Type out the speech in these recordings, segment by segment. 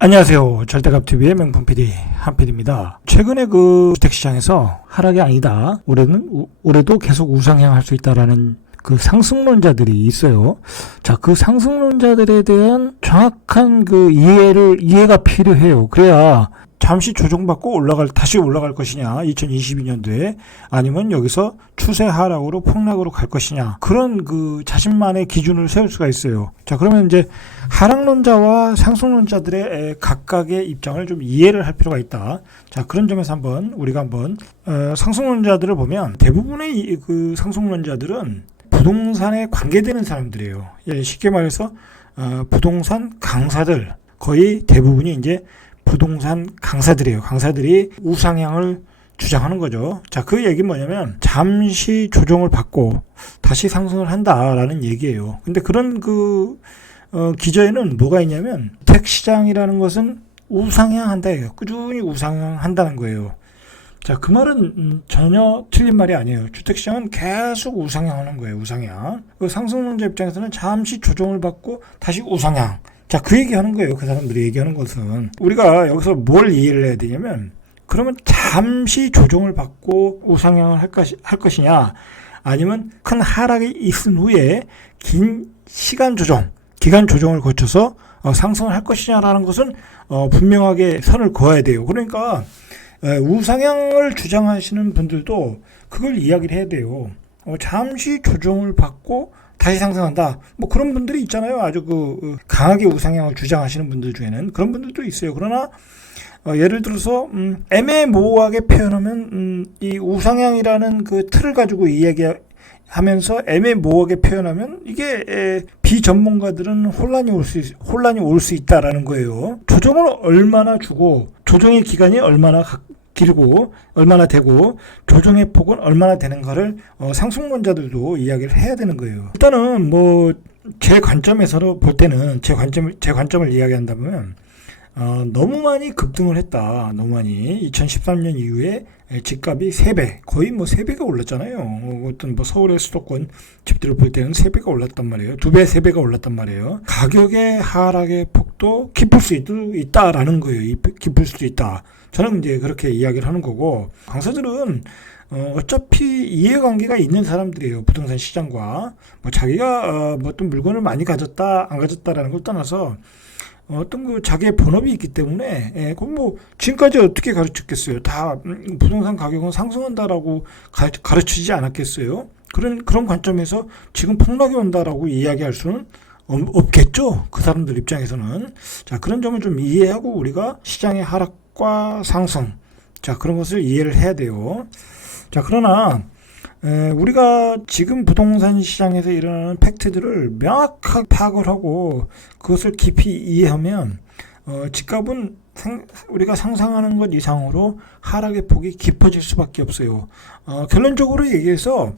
안녕하세요. 절대값TV의 명품 PD 한PD입니다. 최근에 그 주택시장에서 하락이 아니다. 올해도 계속 우상향할 수 있다라는 그 상승론자들이 있어요. 자, 그 상승론자들에 대한 정확한 그 이해가 필요해요. 그래야 잠시 조정받고 다시 올라갈 것이냐, 2022년도에, 아니면 여기서 추세 하락으로 폭락으로 갈 것이냐, 그런 그 자신만의 기준을 세울 수가 있어요. 자, 그러면 이제 하락론자와 상승론자들의 각각의 입장을 좀 이해를 할 필요가 있다. 자, 그런 점에서 우리가 상승론자들을 보면 대부분의 그 상승론자들은 부동산에 관계되는 사람들이에요. 쉽게 말해서 부동산 강사들, 거의 대부분이 이제 부동산 강사들이에요. 강사들이 우상향을 주장하는 거죠. 자, 그 얘기는 뭐냐면 잠시 조정을 받고 다시 상승을 한다라는 얘기예요. 근데 그런 기저에는 뭐가 있냐면 주택시장이라는 것은 우상향한다예요. 꾸준히 우상향한다는 거예요. 자, 그 말은 전혀 틀린 말이 아니에요. 주택시장은 계속 우상향하는 거예요. 우상향. 그 상승론자 입장에서는 잠시 조정을 받고 다시 우상향. 자, 그 얘기하는 거예요. 그 사람들이 얘기하는 것은. 우리가 여기서 뭘 이해를 해야 되냐면, 그러면 잠시 조정을 받고 우상향을 할 것이냐, 아니면 큰 하락이 있은 후에 긴 기간 조정을 거쳐서 상승을 할 것이냐라는 것은 분명하게 선을 그어야 돼요. 그러니까 우상향을 주장하시는 분들도 그걸 이야기를 해야 돼요. 잠시 조정을 받고 다시 상승한다. 뭐 그런 분들이 있잖아요. 아주 강하게 우상향을 주장하시는 분들 중에는 그런 분들도 있어요. 그러나 예를 들어서 애매모호하게 표현하면 이 우상향이라는 그 틀을 가지고 이야기하면서 애매모호하게 표현하면 이게 비전문가들은 혼란이 올 수 있다라는 거예요. 조정을 얼마나 주고 조정의 기간이 얼마나 길고 얼마나 되고 조정의 폭은 얼마나 되는가를 상승론자들도 이야기를 해야 되는 거예요. 일단은 제 관점에서 볼 때는 제 관점을 이야기한다면 너무 많이 급등을 했다. 너무 많이 2013년 이후에 집값이 3배, 거의 3배가 올랐잖아요. 어떤 서울의 수도권 집들을 볼 때는 3배가 올랐단 말이에요. 2배, 3배가 올랐단 말이에요. 가격의 하락의 폭도 깊을 수도 있다라는 거예요. 깊을 수도 있다. 저는 이제 그렇게 이야기를 하는 거고, 강사들은 어차피 이해관계가 있는 사람들이에요. 부동산 시장과 자기가 어떤 물건을 많이 가졌다 안 가졌다라는 걸 떠나서 어떤 자기의 본업이 있기 때문에 지금까지 어떻게 가르쳤겠어요? 다 부동산 가격은 상승한다라고 가르치지 않았겠어요? 그런 관점에서 지금 폭락이 온다라고 이야기할 수는 없겠죠. 그 사람들 입장에서는. 자, 그런 점을 좀 이해하고 우리가 시장의 하락과 상승, 자, 그런 것을 이해를 해야 돼요. 자, 그러나 우리가 지금 부동산 시장에서 일어나는 팩트들을 명확하게 파악을 하고 그것을 깊이 이해하면 집값은 우리가 상상하는 것 이상으로 하락의 폭이 깊어질 수밖에 없어요. 결론적으로 얘기해서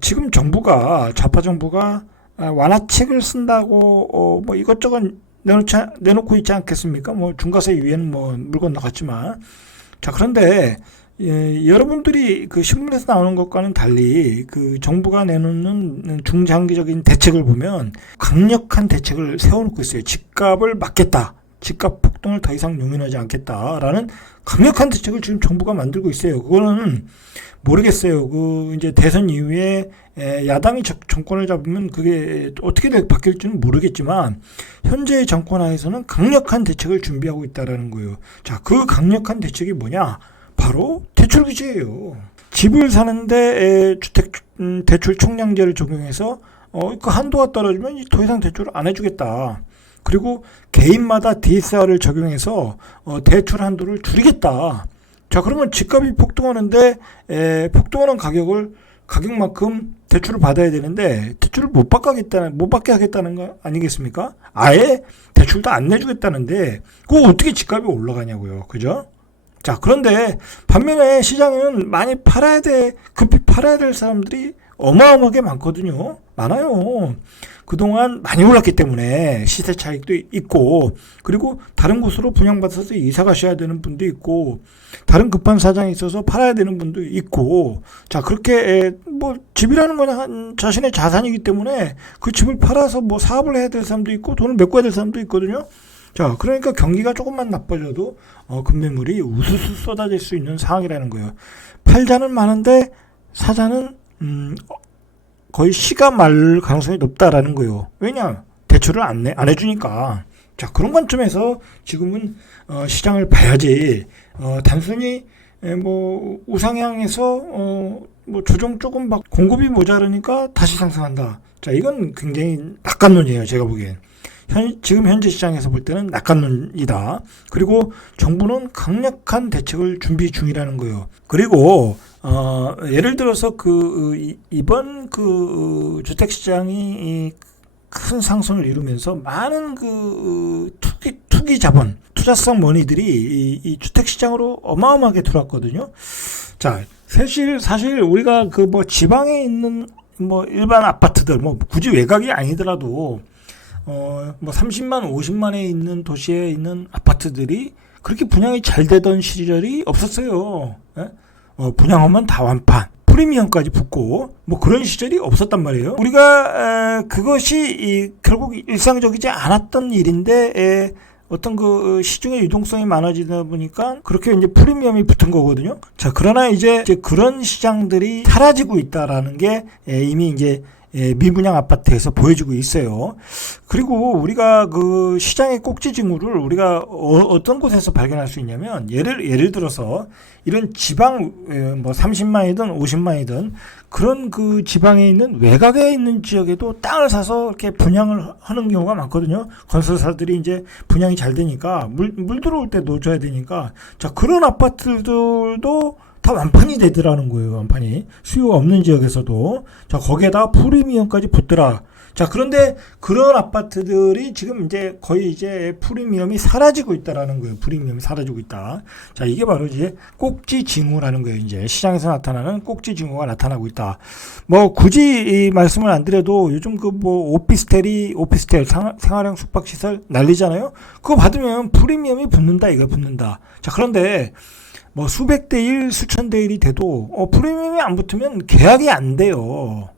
지금 좌파 정부가 완화책을 쓴다고 이것저것 내놓고 있지 않겠습니까? 중과세 유예는 물 건너갔지만. 자, 그런데 여러분들이 그 신문에서 나오는 것과는 달리 그 정부가 내놓는 중장기적인 대책을 보면 강력한 대책을 세워놓고 있어요. 집값을 막겠다. 집값 폭등을 더 이상 용인하지 않겠다라는 강력한 대책을 지금 정부가 만들고 있어요. 그거는 모르겠어요. 이제 대선 이후에 야당이 정권을 잡으면 그게 어떻게 바뀔지는 모르겠지만 현재의 정권 하에서는 강력한 대책을 준비하고 있다라는 거예요. 자, 그 강력한 대책이 뭐냐? 바로 대출 규제예요. 집을 사는데 대출 총량제를 적용해서 그 한도가 떨어지면 더 이상 대출을 안 해주겠다. 그리고 개인마다 DSR을 적용해서 대출 한도를 줄이겠다. 자, 그러면 집값이 폭등하는데 폭등하는 가격만큼 대출을 받아야 되는데 대출을 못 받게 하겠다는 거 아니겠습니까? 아예 대출도 안 내주겠다는데 그거 어떻게 집값이 올라가냐고요. 그죠? 자, 그런데 반면에 시장은 급히 팔아야 될 사람들이 어마어마하게 많아요. 그동안 많이 올랐기 때문에 시세 차익도 있고, 그리고 다른 곳으로 분양받아서 이사 가셔야 되는 분도 있고, 다른 급한 사정이 있어서 팔아야 되는 분도 있고, 자, 그렇게 집이라는 건 자신의 자산이기 때문에 그 집을 팔아서 사업을 해야 될 사람도 있고 돈을 메꿔야 될 사람도 있거든요. 자, 그러니까 경기가 조금만 나빠져도 급매물이 우수수 쏟아질 수 있는 상황이라는 거예요. 팔자는 많은데 사자는 거의 시가 말 가능성이 높다라는 거예요. 왜냐? 대출을 안 해주니까. 자, 그런 관점에서 지금은 시장을 봐야지. 단순히 뭐 우상향해서 뭐 조정 조금 막 공급이 모자르니까 다시 상승한다. 자, 이건 굉장히 낙관론이에요. 제가 보기엔. 지금 현재 시장에서 볼 때는 낙관론이다. 그리고 정부는 강력한 대책을 준비 중이라는 거예요. 그리고 예를 들어서 이번 주택 시장이 큰 상승을 이루면서 많은 투기 자본, 투자성 머니들이 이 주택 시장으로 어마어마하게 들어왔거든요. 자, 사실 우리가 뭐 지방에 있는 뭐 일반 아파트들, 뭐 굳이 외곽이 아니더라도 뭐 30만, 50만에 있는 도시에 있는 아파트들이 그렇게 분양이 잘 되던 시절이 없었어요. 예? 분양하면 다 완판, 프리미엄까지 붙고 뭐 그런 시절이 없었단 말이에요. 우리가 그것이 결국 일상적이지 않았던 일인데 어떤 시중의 유동성이 많아지다 보니까 그렇게 이제 프리미엄이 붙은 거거든요. 자, 그러나 이제 그런 시장들이 사라지고 있다라는 게 이미 이제 미분양 아파트에서 보여지고 있어요. 그리고 우리가 시장의 꼭지 징후를 우리가 어떤 곳에서 발견할 수 있냐면 예를 들어서 이런 지방 뭐 30만이든 50만이든 그런 지방에 있는 외곽에 있는 지역에도 땅을 사서 이렇게 분양을 하는 경우가 많거든요. 건설사들이 이제 분양이 잘 되니까 물 들어올 때 넣어줘야 되니까 자, 그런 아파트들도 다 완판이 되더라는 거예요. 완판이 수요가 없는 지역에서도. 자, 거기에다 프리미엄까지 붙더라. 자, 그런데 그런 아파트들이 지금 이제 거의 이제 프리미엄이 사라지고 있다라는 거예요. 프리미엄이 사라지고 있다. 자, 이게 바로 이제 꼭지 징후라는 거예요. 이제 시장에서 나타나는 꼭지 징후가 나타나고 있다. 뭐 굳이 이 말씀을 안 드려도 요즘 뭐 오피스텔 생활형 숙박시설 난리잖아요. 그거 받으면 프리미엄이 붙는다. 이거 붙는다. 자, 그런데 뭐 수백 대 1, 수천 대 1이 돼도 프리미엄이 안 붙으면 계약이 안 돼요.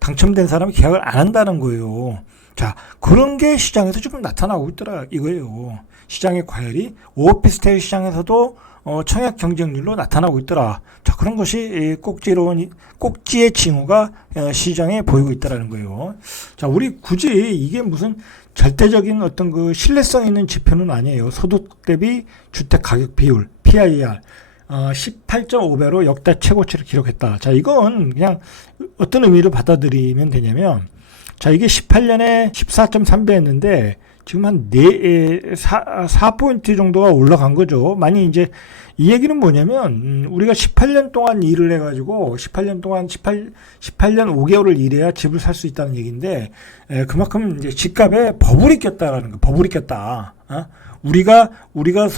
당첨된 사람이 계약을 안 한다는 거예요. 자, 그런 게 시장에서 지금 나타나고 있더라 이거예요. 시장의 과열이 오피스텔 시장에서도 청약 경쟁률로 나타나고 있더라. 자, 그런 것이 꼭지의 징후가 시장에 보이고 있다라는 거예요. 자, 우리 굳이 이게 무슨 절대적인 어떤 신뢰성 있는 지표는 아니에요. 소득 대비 주택 가격 비율, PIR 18.5배로 역대 최고치를 기록했다. 자, 이건 그냥 어떤 의미로 받아들이면 되냐면, 자, 이게 18년에 14.3배였는데 지금 한 4포인트 정도가 올라간 거죠. 많이 이제 이 얘기는 뭐냐면 우리가 18년 동안 일을 해가지고 18년 5개월을 일해야 집을 살 수 있다는 얘기인데 그만큼 이제 집값에 버블이 꼈다라는 거. 버블이 꼈다. 우리가 우리의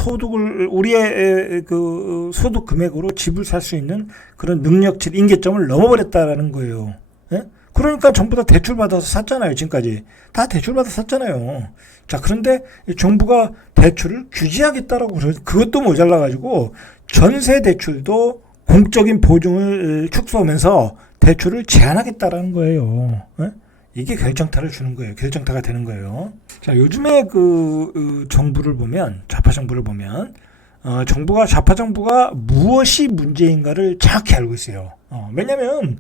소득 금액으로 집을 살 수 있는 그런 능력치 임계점을 넘어버렸다라는 거예요. 예? 그러니까 전부 다 대출받아서 샀잖아요. 지금까지 다 대출받아서 샀잖아요. 자, 그런데 정부가 대출을 규제하겠다라고 그것도 모자라가지고 전세 대출도 공적인 보증을 축소하면서 대출을 제한하겠다라는 거예요. 예? 이게 결정타를 주는 거예요. 결정타가 되는 거예요. 자, 요즘에 정부를 보면, 좌파 정부를 보면 좌파 정부가 무엇이 문제인가를 정확히 알고 있어요. 왜냐면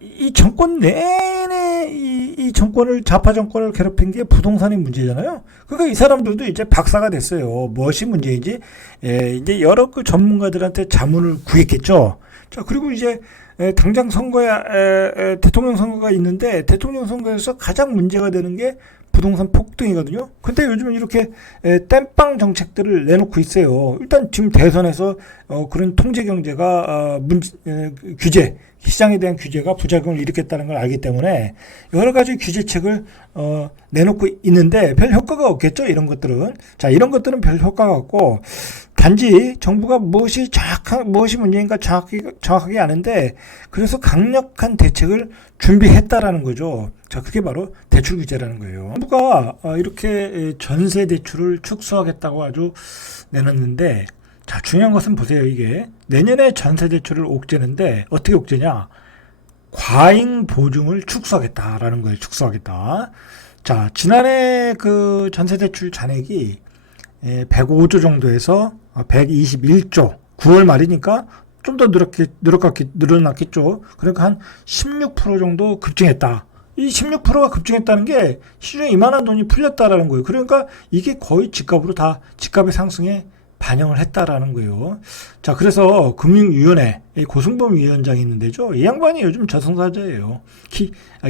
이 정권 내내 이 정권을, 좌파 정권을 괴롭힌 게 부동산이 문제잖아요. 그러니까 이 사람들도 이제 박사가 됐어요. 무엇이 문제인지 이제 여러 전문가들한테 자문을 구했겠죠. 자, 그리고 이제 당장 대통령 선거가 있는데 대통령 선거에서 가장 문제가 되는 게 부동산 폭등이거든요. 근데 요즘은 이렇게 땜빵 정책들을 내놓고 있어요. 일단 지금 대선에서 그런 통제 경제가 규제, 시장에 대한 규제가 부작용을 일으켰다는 걸 알기 때문에 여러 가지 규제책을 내놓고 있는데 별 효과가 없겠죠. 이런 것들은. 자, 이런 것들은 별 효과가 없고 단지 정부가 무엇이 문제인가 정확하게 아는데 그래서 강력한 대책을 준비했다라는 거죠. 자, 그게 바로 대출 규제라는 거예요. 정부가 이렇게 전세 대출을 축소하겠다고 아주 내놨는데, 자, 중요한 것은 보세요. 이게 내년에 전세 대출을 옥죄는데 어떻게 옥죄냐? 과잉 보증을 축소하겠다라는 거예요. 축소하겠다. 자, 지난해 그 전세대출 잔액이 105조 정도에서 121조, 9월 말이니까 좀 더 늘어났겠죠. 그러니까 한 16% 정도 급증했다. 이 16%가 급증했다는 게 시중에 이만한 돈이 풀렸다라는 거예요. 그러니까 이게 거의 집값의 상승에 반영을 했다라는 거예요. 자, 그래서 금융위원회 고승범 위원장이 있는데죠. 이 양반이 요즘 저승사자예요.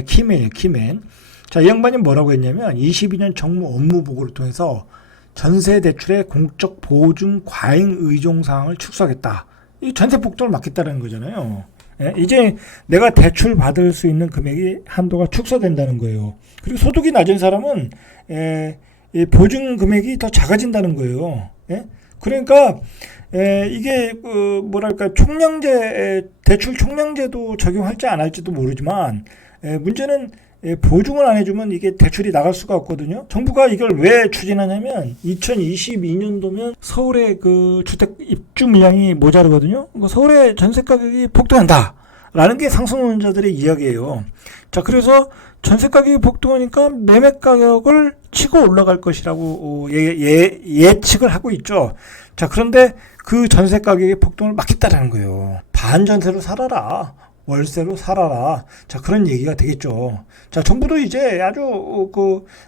키맨이에요, 키맨. 자, 이 양반이 뭐라고 했냐면 22년 정무 업무 보고를 통해서 전세 대출의 공적 보증 과잉 의존 사항을 축소하겠다. 이 전세 폭등을 막겠다는 거잖아요. 예? 이제 내가 대출 받을 수 있는 금액이 한도가 축소된다는 거예요. 그리고 소득이 낮은 사람은 이 보증 금액이 더 작아진다는 거예요. 예? 그러니까 이게 뭐랄까 대출 총량제도 적용할지 안 할지도 모르지만 문제는 보증을 안 해주면 이게 대출이 나갈 수가 없거든요. 정부가 이걸 왜 추진하냐면 2022년도면 서울의 그 주택 입주 물량이 모자르거든요. 서울의 전세 가격이 폭등한다 라는 게 상승론자들의 이야기예요. 자, 그래서 전세 가격이 폭등하니까 매매 가격을 치고 올라갈 것이라고 예측을 하고 있죠. 자, 그런데 그 전세 가격의 폭등을 막겠다라는 거예요. 반전세로 살아라. 월세로 살아라. 자, 그런 얘기가 되겠죠. 자, 정부도 이제 아주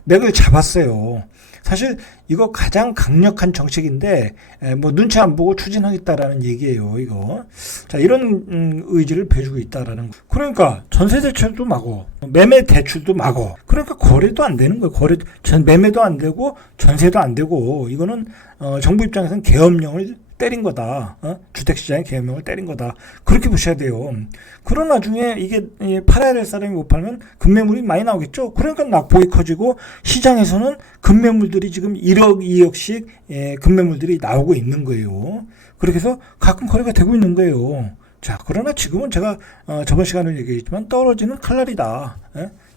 맥을 잡았어요. 사실 이거 가장 강력한 정책인데 뭐 눈치 안 보고 추진하겠다라는 얘기예요, 이거. 자, 이런 의지를 보여주고 있다라는 거. 그러니까 전세 대출도 막고 매매 대출도 막고 그러니까 거래도 안 되는 거예요. 매매도 안 되고 전세도 안 되고 이거는 정부 입장에서는 계엄령을 때린 거다. 주택시장의 계엄령을 때린 거다. 그렇게 보셔야 돼요. 그런 와중에 이게 팔아야 될 사람이 못 팔면 급매물이 많이 나오겠죠. 그러니까 낙폭이 커지고 시장에서는 급매물들이 지금 1억, 2억씩 급매물들이 나오고 있는 거예요. 그렇게 해서 가끔 거래가 되고 있는 거예요. 자, 그러나 지금은 제가 저번 시간에 얘기했지만 떨어지는 칼날이다.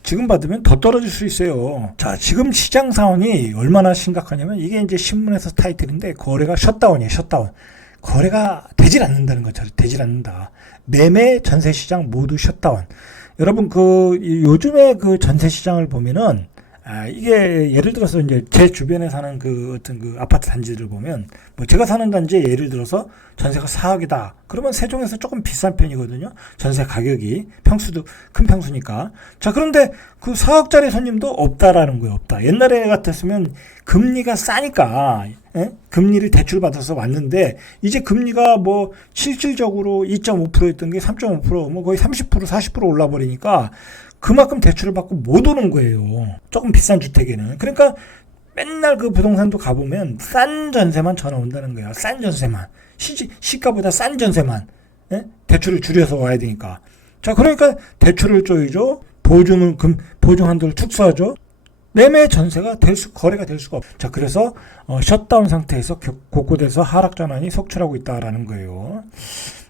지금 받으면 더 떨어질 수 있어요. 자, 지금 시장 상황이 얼마나 심각하냐면 이게 이제 신문에서 타이틀인데 거래가 셧다운이에요. 셧다운. 거래가 되질 않는다는 거죠. 되질 않는다. 매매 전세 시장 모두 셧다운. 여러분 요즘에 그 전세 시장을 보면은 이게 예를 들어서 이제 제 주변에 사는 어떤 아파트 단지를 보면 뭐 제가 사는 단지에 예를 들어서 전세가 4억이다. 그러면 세종에서 조금 비싼 편이거든요. 전세 가격이 평수도 큰 평수니까. 자, 그런데 그 4억짜리 손님도 없다라는 거예요. 없다. 옛날에 같았으면 금리가 싸니까 금리를 대출 받아서 왔는데 이제 금리가 뭐 실질적으로 2.5%였던 게 3.5% 뭐 거의 30% 40% 올라 버리니까 그만큼 대출을 받고 못 오는 거예요. 조금 비싼 주택에는. 그러니까 맨날 그 부동산도 가보면 싼 전세만 전화 온다는 거야. 싼 전세만. 시가보다 싼 전세만. 대출을 줄여서 와야 되니까. 자, 그러니까 대출을 쪼이죠. 보증 한도를 축소하죠. 매매 전세가 거래가 될 수가 없어. 자, 그래서 셧다운 상태에서 곳곳에서 하락 전환이 속출하고 있다라는 거예요.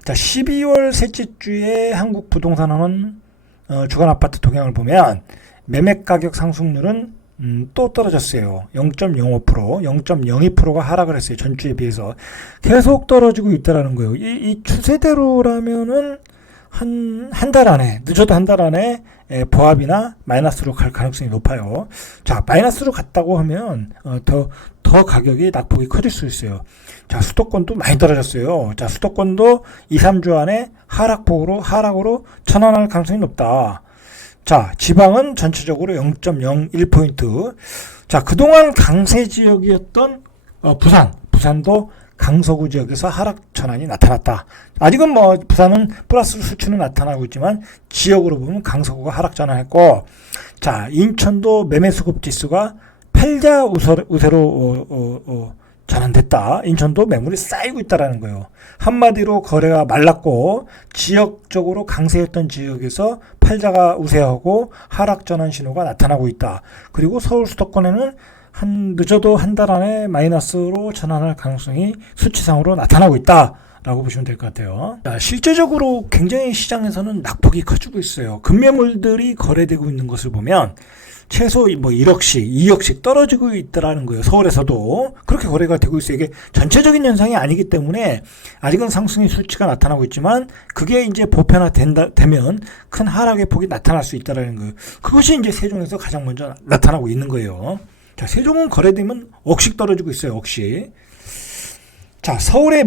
자, 12월 셋째 주에 한국 부동산은 주간 아파트 동향을 보면 매매 가격 상승률은 또 떨어졌어요. 0.05%, 0.02%가 하락을 했어요. 전주에 비해서. 계속 떨어지고 있다라는 거예요. 이 추세대로라면은 한 달 안에, 늦어도 한 달 안에 보합이나 마이너스로 갈 가능성이 높아요. 자, 마이너스로 갔다고 하면 더 가격이 낙폭이 커질 수 있어요. 자, 수도권도 많이 떨어졌어요. 자, 수도권도 2, 3주 안에 하락으로 전환할 가능성이 높다. 자, 지방은 전체적으로 0.01포인트. 자, 그동안 강세 지역이었던 부산도 강서구 지역에서 하락 전환이 나타났다. 아직은 뭐 부산은 플러스 수치는 나타나고 있지만 지역으로 보면 강서구가 하락 전환했고, 자, 인천도 매매 수급 지수가 팔자 우세로 전환됐다. 인천도 매물이 쌓이고 있다라는 거예요. 한마디로 거래가 말랐고 지역적으로 강세였던 지역에서 팔자가 우세하고 하락 전환 신호가 나타나고 있다. 그리고 서울 수도권에는 늦어도 한 달 안에 마이너스로 전환할 가능성이 수치상으로 나타나고 있다라고 보시면 될 것 같아요. 자, 실제적으로 굉장히 시장에서는 낙폭이 커지고 있어요. 금매물들이 거래되고 있는 것을 보면 최소 뭐 1억씩, 2억씩 떨어지고 있다라는 거예요. 서울에서도 그렇게 거래가 되고 있어요. 이게 전체적인 현상이 아니기 때문에 아직은 상승의 수치가 나타나고 있지만 그게 이제 보편화되면 큰 하락의 폭이 나타날 수 있다라는 거예요. 그것이 이제 세종에서 가장 먼저 나타나고 있는 거예요. 자, 세종은 거래되면 억씩 떨어지고 있어요. 억씩. 자, 서울의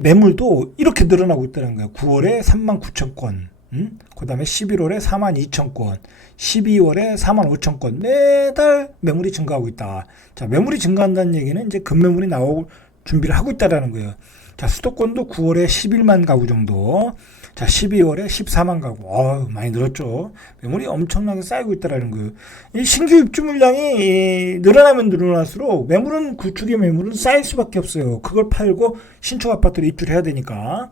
매물도 이렇게 늘어나고 있다는 거예요. 9월에 39,000건. 그 다음에 11월에 42,000건, 12월에 45,000건, 매달 매물이 증가하고 있다. 자, 매물이 증가한다는 얘기는 이제 급매물이 나올 준비를 하고 있다라는 거예요. 자, 수도권도 9월에 11만 가구 정도, 자, 12월에 14만 가구, 많이 늘었죠. 매물이 엄청나게 쌓이고 있다라는 거예요. 이 신규 입주 물량이 늘어나면 늘어날수록 구축의 매물은 쌓일 수밖에 없어요. 그걸 팔고 신축 아파트로 입주를 해야 되니까.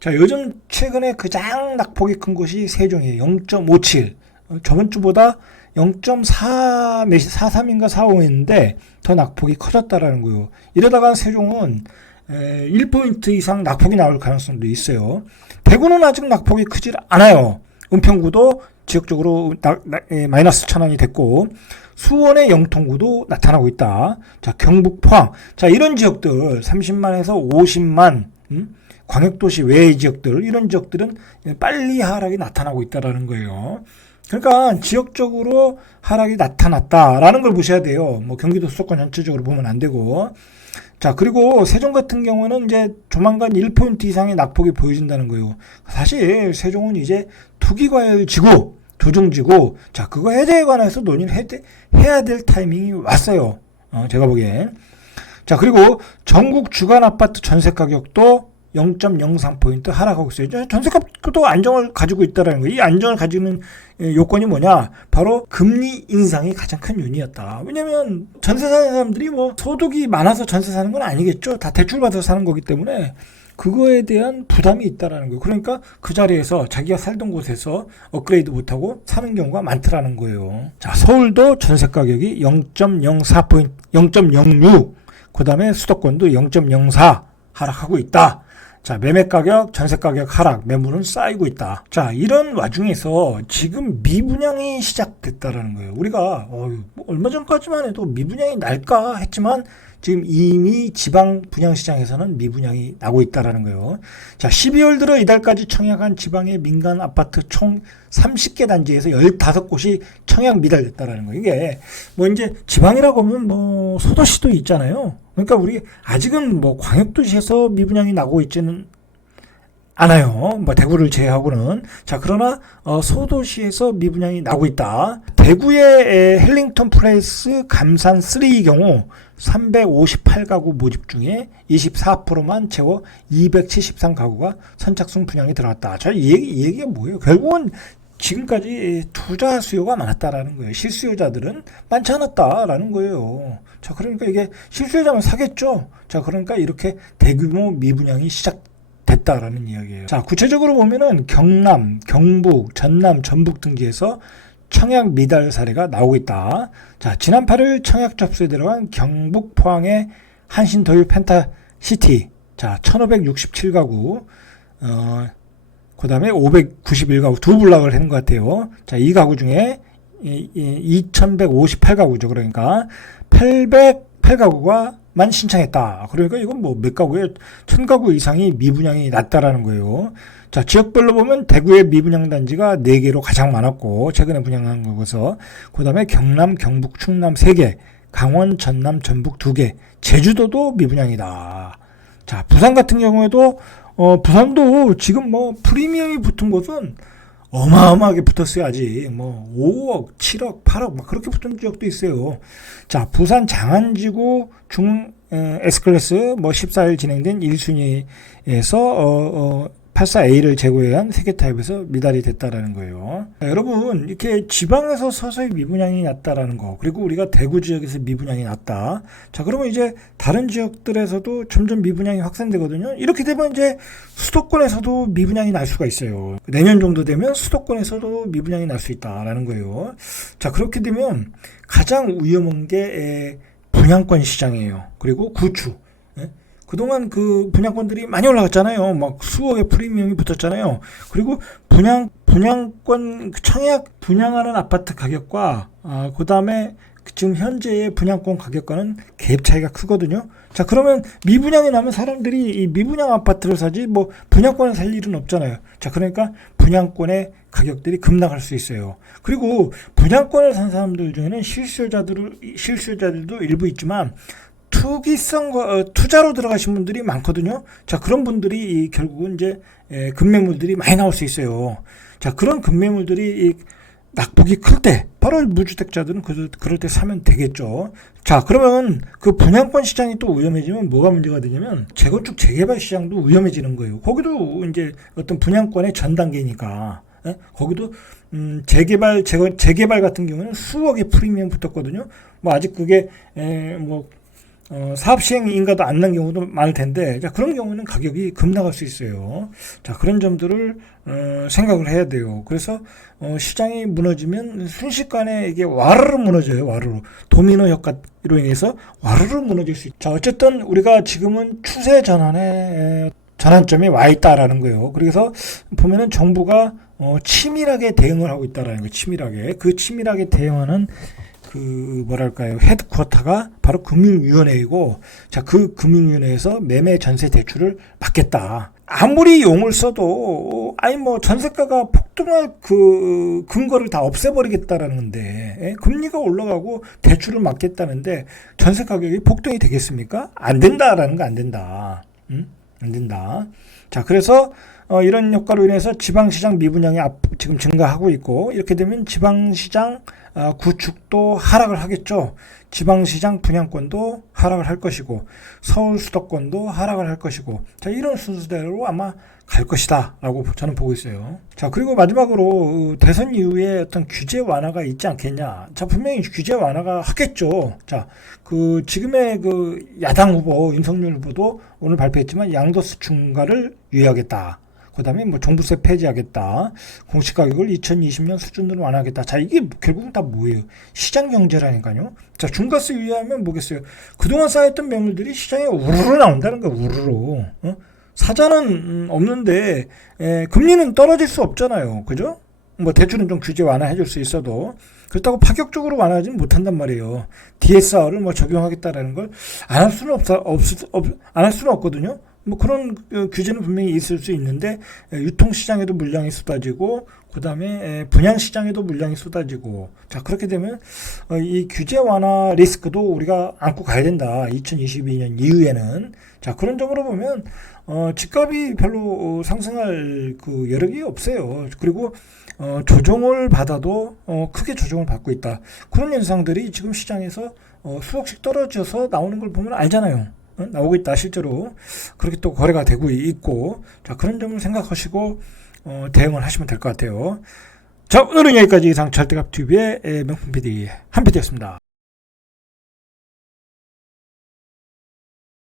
자, 요즘 최근에 가장 낙폭이 큰 곳이 세종이에요. 0.57. 저번 주보다 0.43인가 45했는데 더 낙폭이 커졌다라는 거예요. 이러다가 세종은 1포인트 이상 낙폭이 나올 가능성도 있어요. 대구는 아직 낙폭이 크질 않아요. 은평구도 지역적으로 마이너스 1,000원이 됐고 수원의 영통구도 나타나고 있다. 자, 경북 포항. 자, 이런 지역들 30만에서 50만 광역도시 외의 지역들, 이런 지역들은 빨리 하락이 나타나고 있다라는 거예요. 그러니까 지역적으로 하락이 나타났다라는 걸 보셔야 돼요. 뭐 경기도 수도권 전체적으로 보면 안 되고. 자, 그리고 세종 같은 경우는 이제 조만간 1포인트 이상의 낙폭이 보여진다는 거예요. 사실 세종은 이제 투기과열지구, 조정지구, 자, 그거에 대해 관해서 논의를 해야 될 타이밍이 왔어요. 제가 보기엔. 자, 그리고 전국 주간 아파트 전세 가격도 0.03포인트 하락하고 있어요. 전세값도 안정을 가지고 있다는 거예요. 이 안정을 가지는 요건이 뭐냐? 바로 금리 인상이 가장 큰 요인이었다. 왜냐면 전세 사는 사람들이 뭐 소득이 많아서 전세 사는 건 아니겠죠. 다 대출 받아서 사는 거기 때문에 그거에 대한 부담이 있다라는 거예요. 그러니까 그 자리에서 자기가 살던 곳에서 업그레이드 못하고 사는 경우가 많더라는 거예요. 자, 서울도 전세 가격이 0.04포인트, 0.06, 그 다음에 수도권도 0.04 하락하고 있다. 자, 매매가격, 전세가격 하락, 매물은 쌓이고 있다. 자, 이런 와중에서 지금 미분양이 시작됐다라는 거예요. 우리가 얼마 전까지만 해도 미분양이 날까 했지만 지금 이미 지방 분양시장에서는 미분양이 나고 있다라는 거예요. 자, 12월 들어 이달까지 청약한 지방의 민간 아파트 총 30개 단지에서 15곳이 청약 미달됐다라는 거예요. 이게 뭐 이제 지방이라고 하면 뭐 소도시도 있잖아요. 그러니까 우리 아직은 뭐 광역도시에서 미분양이 나고 있지는 않아요. 뭐 대구를 제외하고는. 자, 그러나 소도시에서 미분양이 나고 있다. 대구의 헬링턴 플레이스 감산 3의 경우 358가구 모집 중에 24%만 채워 273가구가 선착순 분양이 들어갔다. 자, 이 얘기가 뭐예요? 결국은 지금까지 투자 수요가 많았다라는 거예요. 실수요자들은 많지 않았다라는 거예요. 자, 그러니까 이게 실수요자면 사겠죠. 자, 그러니까 이렇게 대규모 미분양이 시작됐다라는 이야기예요. 자, 구체적으로 보면은 경남, 경북, 전남, 전북 등지에서 청약 미달 사례가 나오고 있다. 자, 지난 8일 청약 접수에 들어간 경북 포항의 한신더유 펜타시티. 자, 1567가구. 그 다음에 591가구, 두 블락을 했는 것 같아요. 자, 이 가구 중에 2158가구죠. 그러니까 808가구가만 신청했다. 그러니까 이건 뭐 몇 가구에 1000가구 이상이 미분양이 났다라는 거예요. 자, 지역별로 보면 대구의 미분양 단지가 4개로 가장 많았고, 최근에 분양한 거고서, 그 다음에 경남, 경북, 충남 3개, 강원, 전남, 전북 2개, 제주도도 미분양이다. 자, 부산 같은 경우에도 부산도 지금 뭐 프리미엄이 붙은 곳은 어마어마하게 붙었어요. 아직 뭐 5억, 7억, 8억 막 그렇게 붙은 지역도 있어요. 자, 부산 장안지구 S클래스 뭐 14일 진행된 1순위에서 84A를 제거한 세 개 타입에서 미달이 됐다라는 거예요. 자, 여러분 이렇게 지방에서 서서히 미분양이 났다라는 거, 그리고 우리가 대구 지역에서 미분양이 났다. 자, 그러면 이제 다른 지역들에서도 점점 미분양이 확산되거든요. 이렇게 되면 이제 수도권에서도 미분양이 날 수가 있어요. 내년 정도 되면 수도권에서도 미분양이 날 수 있다라는 거예요. 자, 그렇게 되면 가장 위험한 게 분양권 시장이에요. 그리고 구축. 그동안 그 분양권들이 많이 올라갔잖아요. 막 수억의 프리미엄이 붙었잖아요. 그리고 분양권 청약 분양하는 아파트 가격과 그 다음에 지금 현재의 분양권 가격과는 갭 차이가 크거든요. 자, 그러면 미분양이 나면 사람들이 이 미분양 아파트를 사지 뭐 분양권을 살 일은 없잖아요. 자, 그러니까 분양권의 가격들이 급락할 수 있어요. 그리고 분양권을 산 사람들 중에는 실수요자들도 일부 있지만 투자로 들어가신 분들이 많거든요. 자, 그런 분들이 결국은 이제 급매물들이 많이 나올 수 있어요. 자, 그런 급매물들이 낙폭이 클 때 바로 무주택자들은 그럴 때 사면 되겠죠. 자, 그러면 그 분양권 시장이 또 위험해지면 뭐가 문제가 되냐면 재건축 재개발 시장도 위험해지는 거예요. 거기도 이제 어떤 분양권의 전 단계니까. 거기도 재개발 같은 경우는 수억의 프리미엄 붙었거든요. 뭐 아직 그게 사업 시행 인가도 안 난 경우도 많을 텐데, 자, 그런 경우는 가격이 급락할 수 있어요. 자, 그런 점들을 생각을 해야 돼요. 그래서 시장이 무너지면 순식간에 이게 와르르 무너져요. 와르르 도미노 효과로 인해서 와르르 무너질 수 있죠. 자, 어쨌든 우리가 지금은 추세 전환의 전환점에 와 있다라는 거예요. 그래서 보면은 정부가 치밀하게 대응을 하고 있다라는 거예요. 치밀하게 대응하는 헤드쿼터가 바로 금융위원회이고, 자, 그 금융위원회에서 매매 전세 대출을 막겠다. 아무리 용을 써도, 전세가가 폭등할 그 근거를 다 없애버리겠다라는 건데, 금리가 올라가고 대출을 막겠다는데, 전세 가격이 폭등이 되겠습니까? 안 된다라는 거 안 된다. 안 된다. 자, 그래서, 이런 효과로 인해서 지방시장 미분양이 지금 증가하고 있고, 이렇게 되면 지방시장 구축도 하락을 하겠죠. 지방시장 분양권도 하락을 할 것이고, 서울 수도권도 하락을 할 것이고, 자, 이런 순서대로 아마 갈 것이다 라고 저는 보고 있어요. 자, 그리고 마지막으로 대선 이후에 어떤 규제 완화가 있지 않겠냐. 자, 분명히 규제 완화가 하겠죠. 자, 지금의 야당 후보 윤석열 후보도 오늘 발표했지만 양도세 중과를 유예하겠다. 그 다음에 종부세 폐지하겠다. 공시가격을 2020년 수준으로 완화하겠다. 자, 이게 결국은 다 뭐예요? 시장 경제라니까요. 자, 중과세 유예하면 뭐겠어요? 그동안 쌓였던 매물들이 시장에 우르르 나온다는 거예요. 우르르. 사자는 없는데 금리는 떨어질 수 없잖아요. 그죠? 대출은 좀 규제 완화해 줄 수 있어도 그렇다고 파격적으로 완화하지는 못한단 말이에요. DSR을 적용하겠다라는 걸 안 할 수는 안 할 수는 없거든요. 그런 규제는 분명히 있을 수 있는데, 유통시장에도 물량이 쏟아지고, 그 다음에 분양시장에도 물량이 쏟아지고, 자, 그렇게 되면 이 규제 완화 리스크도 우리가 안고 가야 된다. 2022년 이후에는. 자, 그런 점으로 보면 집값이 별로 상승할 여력이 없어요. 그리고 조정을 받아도 크게 조정을 받고 있다. 그런 현상들이 지금 시장에서 수억씩 떨어져서 나오는 걸 보면 알잖아요. 나오고 있다. 실제로 그렇게 또 거래가 되고 있고, 자, 그런 점을 생각하시고 대응을 하시면 될 것 같아요. 자, 오늘은 여기까지 이상 절대값TV의 명품 PD 한PD였습니다.